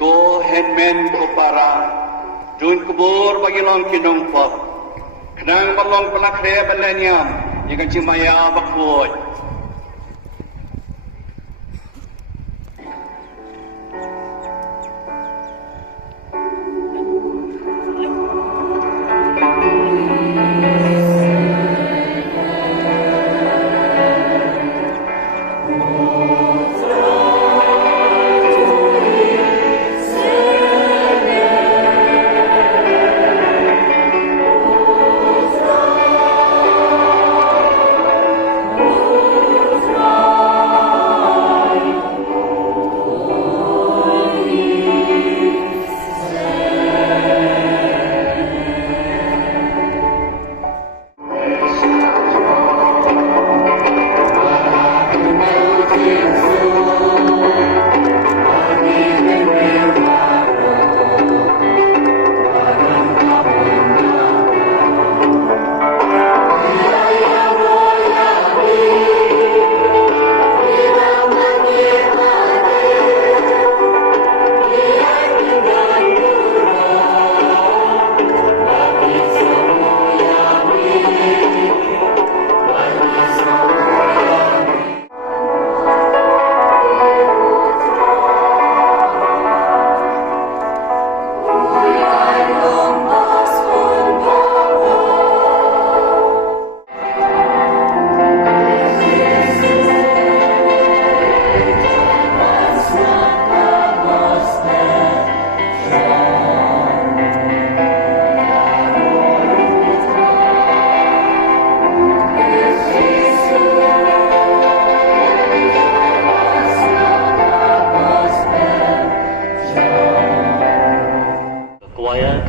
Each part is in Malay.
Ko headman ko para dun kubur bagi long kinong pop. Kenang balong pelakre balanyam yang cimaya bakut.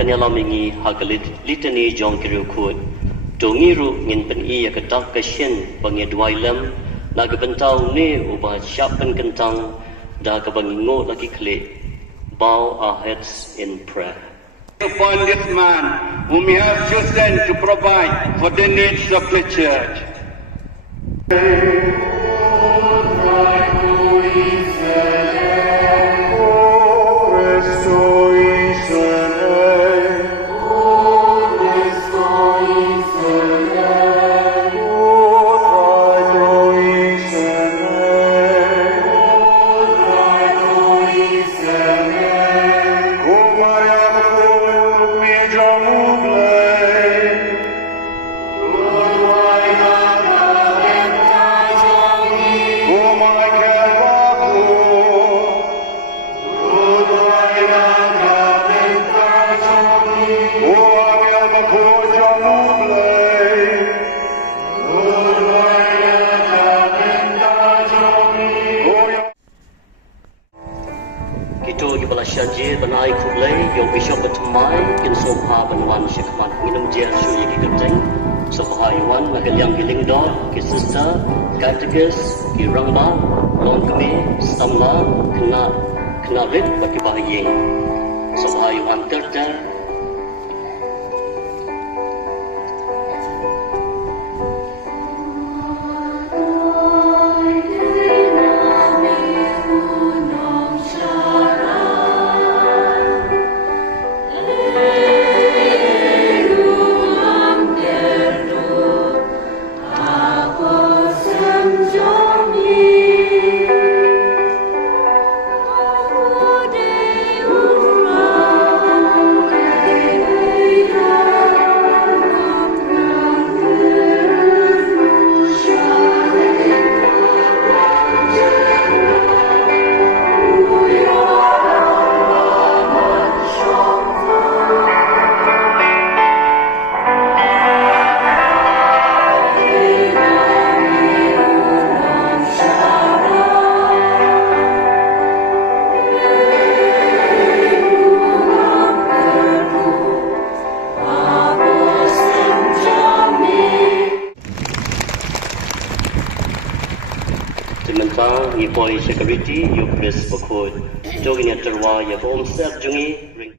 Kanyalamingi hagalit litani jong kirukut dongiru ngin peni ya kedak kasyen bangi duailam naga bentau ne ubah syapan kentang da kabangingo lagi klik. Bow our heads in prayer. Upon this man whom you have chosen to provide for the needs of the church. Syajir benai kublai yang bishop bertemai kin soha benwan syekmat minum jer syuyi ki genteng soha iwan nagaliang giling dot ki sister categus ki rangba long kemi samla kena rit bagi bahagian soha iwan terter Sementara ngipoi security yukres bakod jogin ya terwa ya bom set jungi ring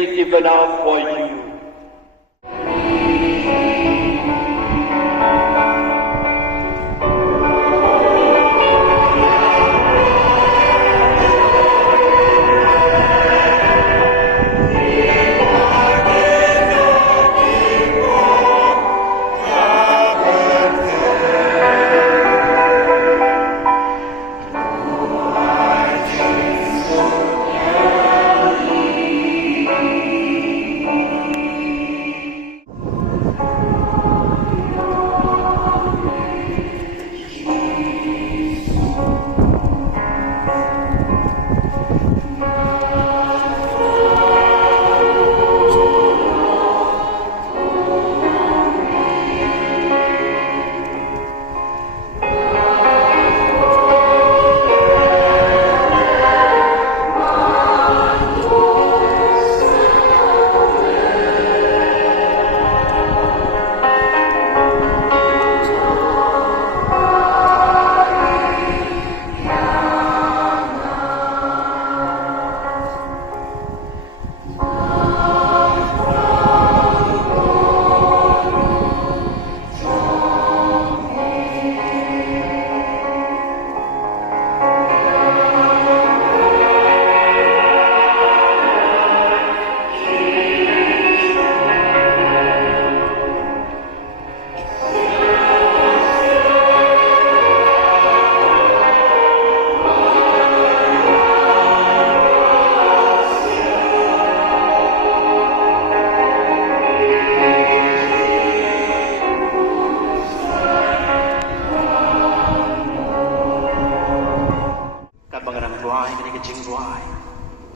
be given up for you.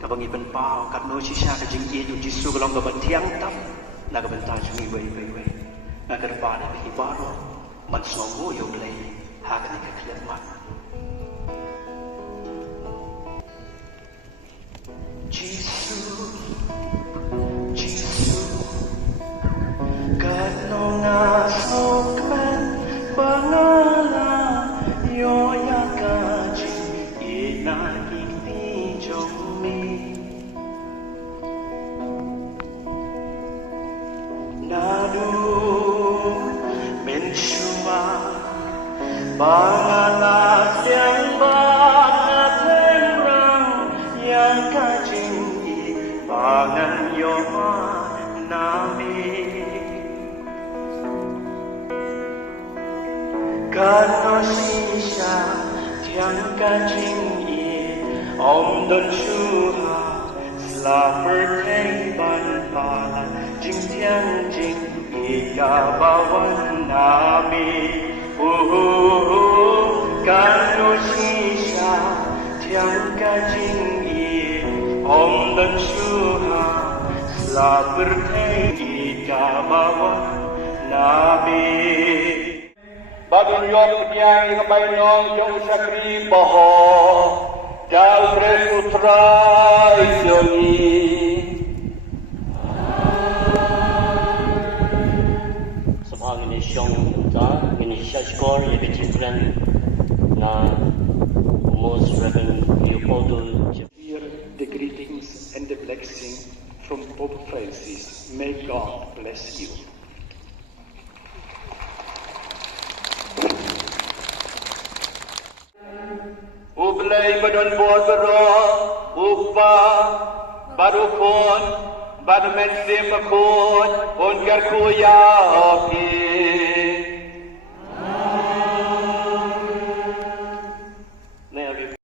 Kabang iban pao kat no shisha ka jing ye ju jisu galong ka ban thiang tam na ka ban ta chumi wei wei wei na ka ba na bi ba ro man so go yo play ha ka ni ka kliat ma jisu jisu kat no na so kman bangala yo ya ka ji ina ki Nadu menshua bangalat yang bangat lemrang yang kajing bangan yoma nami kano sisha yang kajing om dan shuha Slaper ban palan jing tiang jing ika bawan nami kano shisha tiang ka jing om dan shuha slaper ika bawan nami Badun yom tiang ikabay nong yung sakri baho Dal Presutra Isyoni Sabang ini syong ta ini syashkor ya bitikran na Most Reverend Leopoldo. Hear the greetings and the blessing from Pope Francis. May God bless you. Ublay badon boro upa barukon badmen sim bakon on garkuya